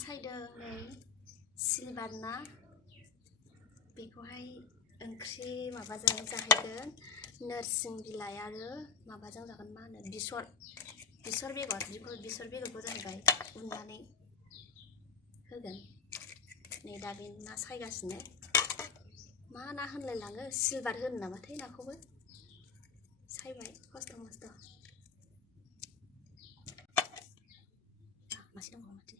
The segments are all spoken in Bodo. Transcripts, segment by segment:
सायदों नै सिलभार ना बेखौहाय ओंख्रि माबाजों जाहैगोन नोरसिं बिलाइ आरो माबाजों जागोन मा होनो बेसर बेगरखौ जाहैबाय उननानै होगोन नै दा बे ना सायगासिनो मा ना होनलायलाङो सिलभार होनो नामाथाय नाखौबो सायबाय खस्थ' मस्थ' मासे दंबावो माथो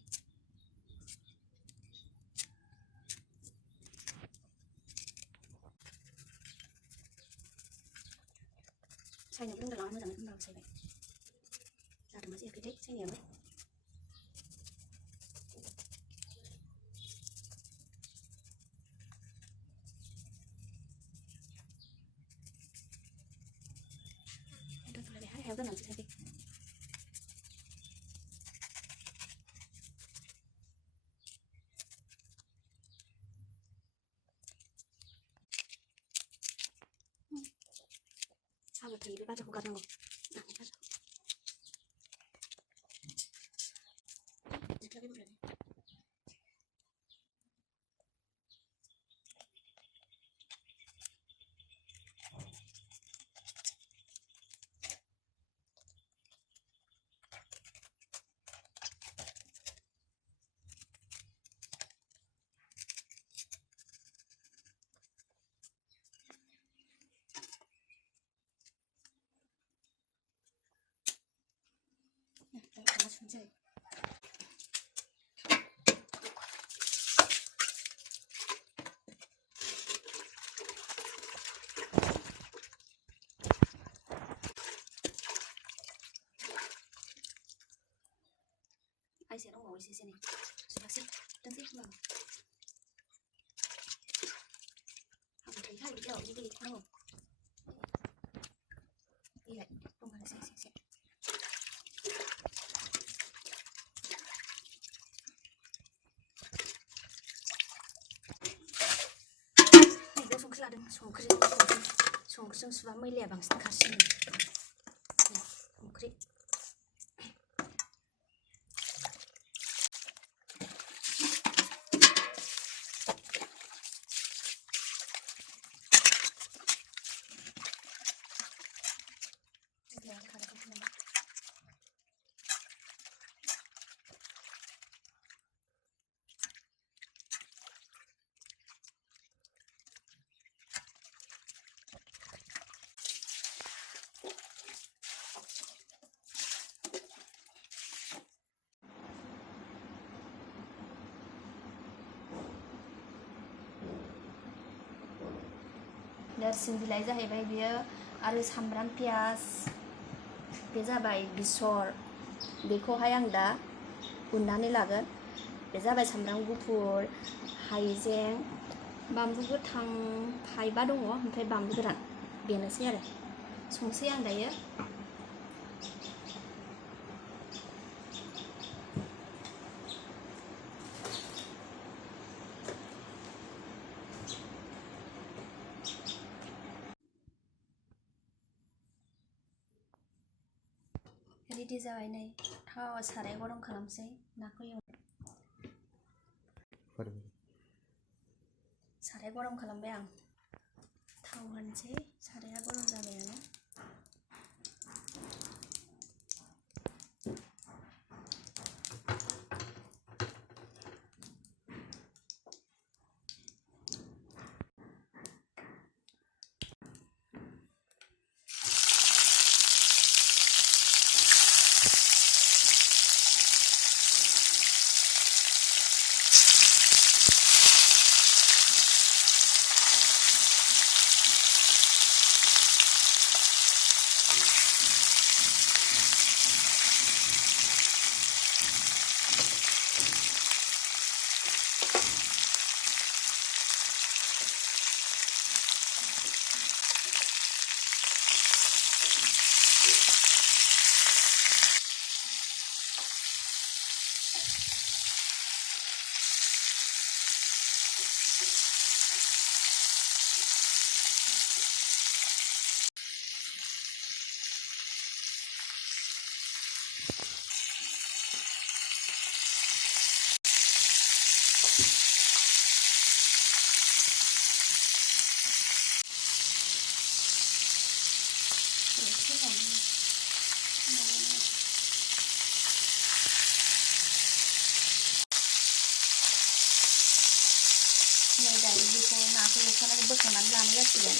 सायनोबो रोंदों नामा मोजाङै होनबाबो सायबाय जादोंना जायाखैथाय सायनायाबो हायाव दोननानैसो सायबाय साबो थायो बे बाजारखौ गारनांगौ sunjay ai sẽ đóng ngồi xe này sudah sih dan sih bang aku thấy hai video như vậy không đi lại không phải xe laden संख्रिजों सुबा मैलाया बांसिन खारसिनो संख्रि नोरसिं बिलाइ जाहैबाय बियो आरो सामब्राम पियाज बे जाबाय बेसर बेखौहाय आं दा उननानै लागोन बे जाबाय सामब्राम गुफुर हाइजें बानलु गोथां थाइबा दङ ओमफ्राय बानलु गोरान बेनोसै आरो संसै आं दायो रेडि जाबाय नै थाव साराय गरम खालामसै नाखौ साराय गरम खालामबाय आं थाव होनसै साराया गरम जाबायानो नाखौ एवखानानै बोखांनानै लानाय जासिगोन।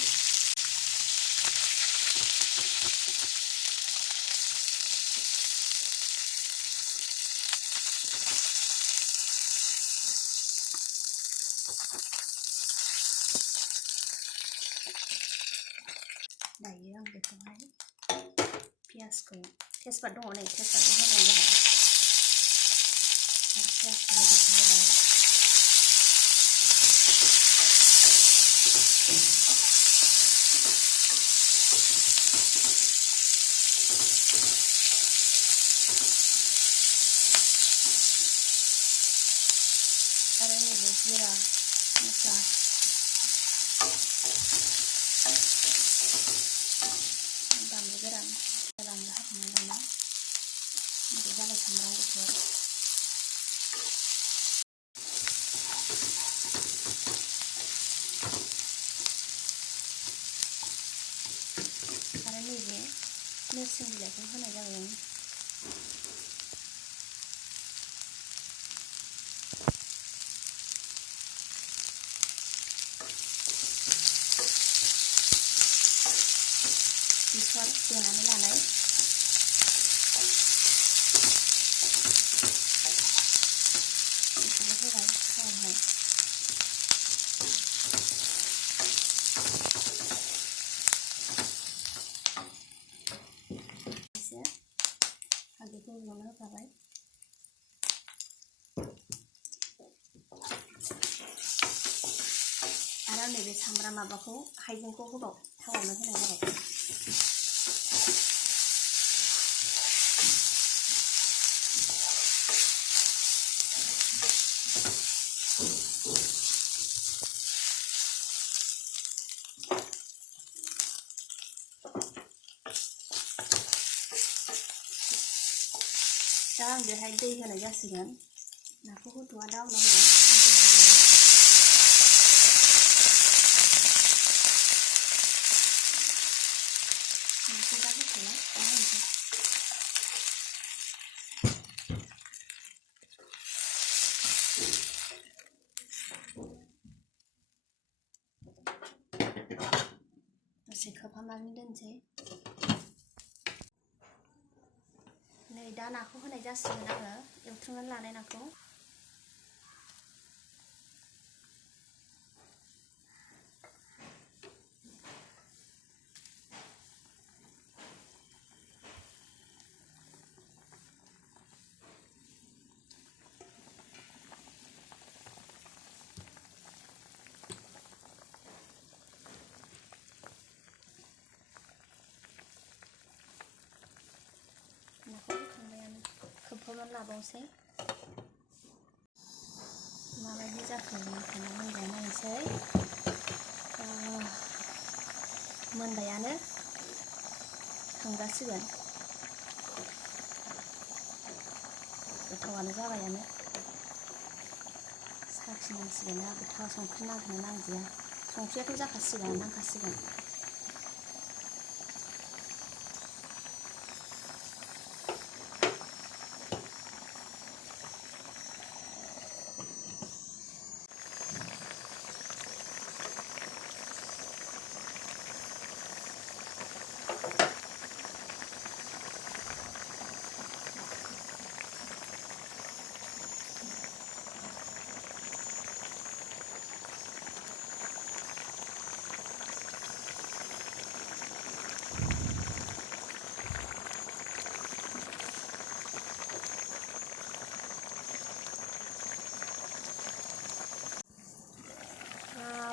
दायो आं बेखौहाय पियासखौ तेजपात दङ नै तेजपातखौ होबानो जाबाय आरो पियासखौ लोगोसे होबाय। आरो नैबे जिरा मस्ला बानलु गोरान बानलु हाखांनानै लाना नैबे जाबाय सामब्राम गुफुर आरो नैबे नोरसिं बिलाइखौ होनाय जाबाय आं। बेसर देनानै लानाय बेखौबो होबाय थावआवहाय। एसे हालदैखौ एवनो होखाबाय। आरो नैबे सामब्राम माबाखौ हाइजेंखौ होबाव थावआवनो होनाय जाबाय। दा आं बेहाय दै होनाय जासिगोन। नाखौ होथ'वा दा उनाव होगोन। नाखौ दा होथ'ला दा होनोसै। दसे खोबहाबनानै दोनसै। नै दा नाखौ होनाय जासिगोन आङो एवथ्रुमनानै लानाय नाखौ। नाखौ होखांबायानो खोबहाबनानै लाबावसै। माबायदि जाखो नाखौनो मोनबाय नायनोसै। मोनबायानो खांजासिगोन। गोथावानो जाबायानो। साखिनांसिगोन ना गोथाव संख्रि नांदोंना नांदिया। संख्रियाथ' जाखासिगोन नांखासिगोन।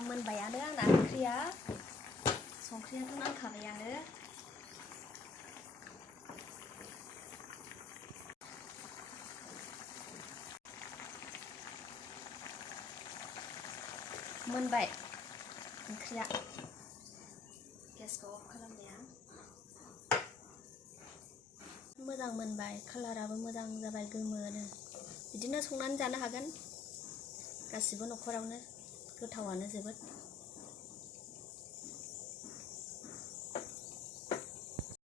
मोनबायानो आंना ओंख्रिया। संख्रियाथ' नांखाबायानो। मोनबाय ओंख्रिया। गेसखौ अफ खालामबाय आं। मोजां मोनबाय कालाराबो मोजां जाबाय गोमोनो। बिदिनो संनानै जानो हागोन गासिबो न'खरावनो। गोथावानो जोबोद।